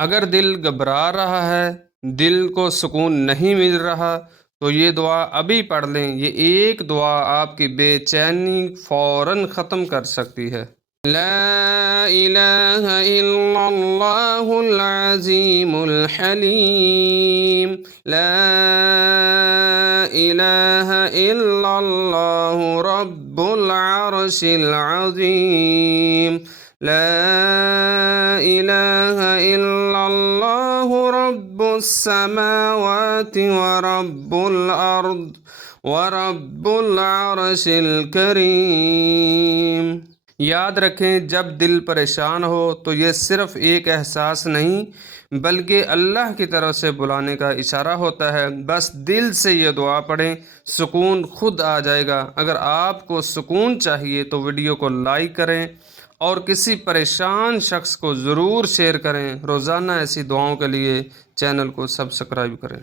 अगर दिल घबरा रहा है, दिल को सुकून नहीं मिल रहा, तो ये दुआ अभी पढ़ लें। ये एक दुआ आपकी बेचैनी फ़ौरन ख़त्म कर सकती है। ला इलाहा इल्लल्लाहुल अज़ीमुल हलीम, ला इलाहा इल्लल्लाहु रब्बुल अर्शिल अज़ीम, ला इलाहा इल्लल्लाहु रब्बुस समावाति व रब्बुल अर्द व रब्बुल अर्शिल करीम। याद रखें, जब दिल परेशान हो तो ये सिर्फ़ एक एहसास नहीं बल्कि अल्लाह की तरफ से बुलाने का इशारा होता है। बस दिल से ये दुआ पढ़ें, सुकून खुद आ जाएगा। अगर आपको सुकून चाहिए तो वीडियो को लाइक करें और किसी परेशान शख्स को ज़रूर शेयर करें। रोज़ाना ऐसी दुआओं के लिए चैनल को सब्सक्राइब करें।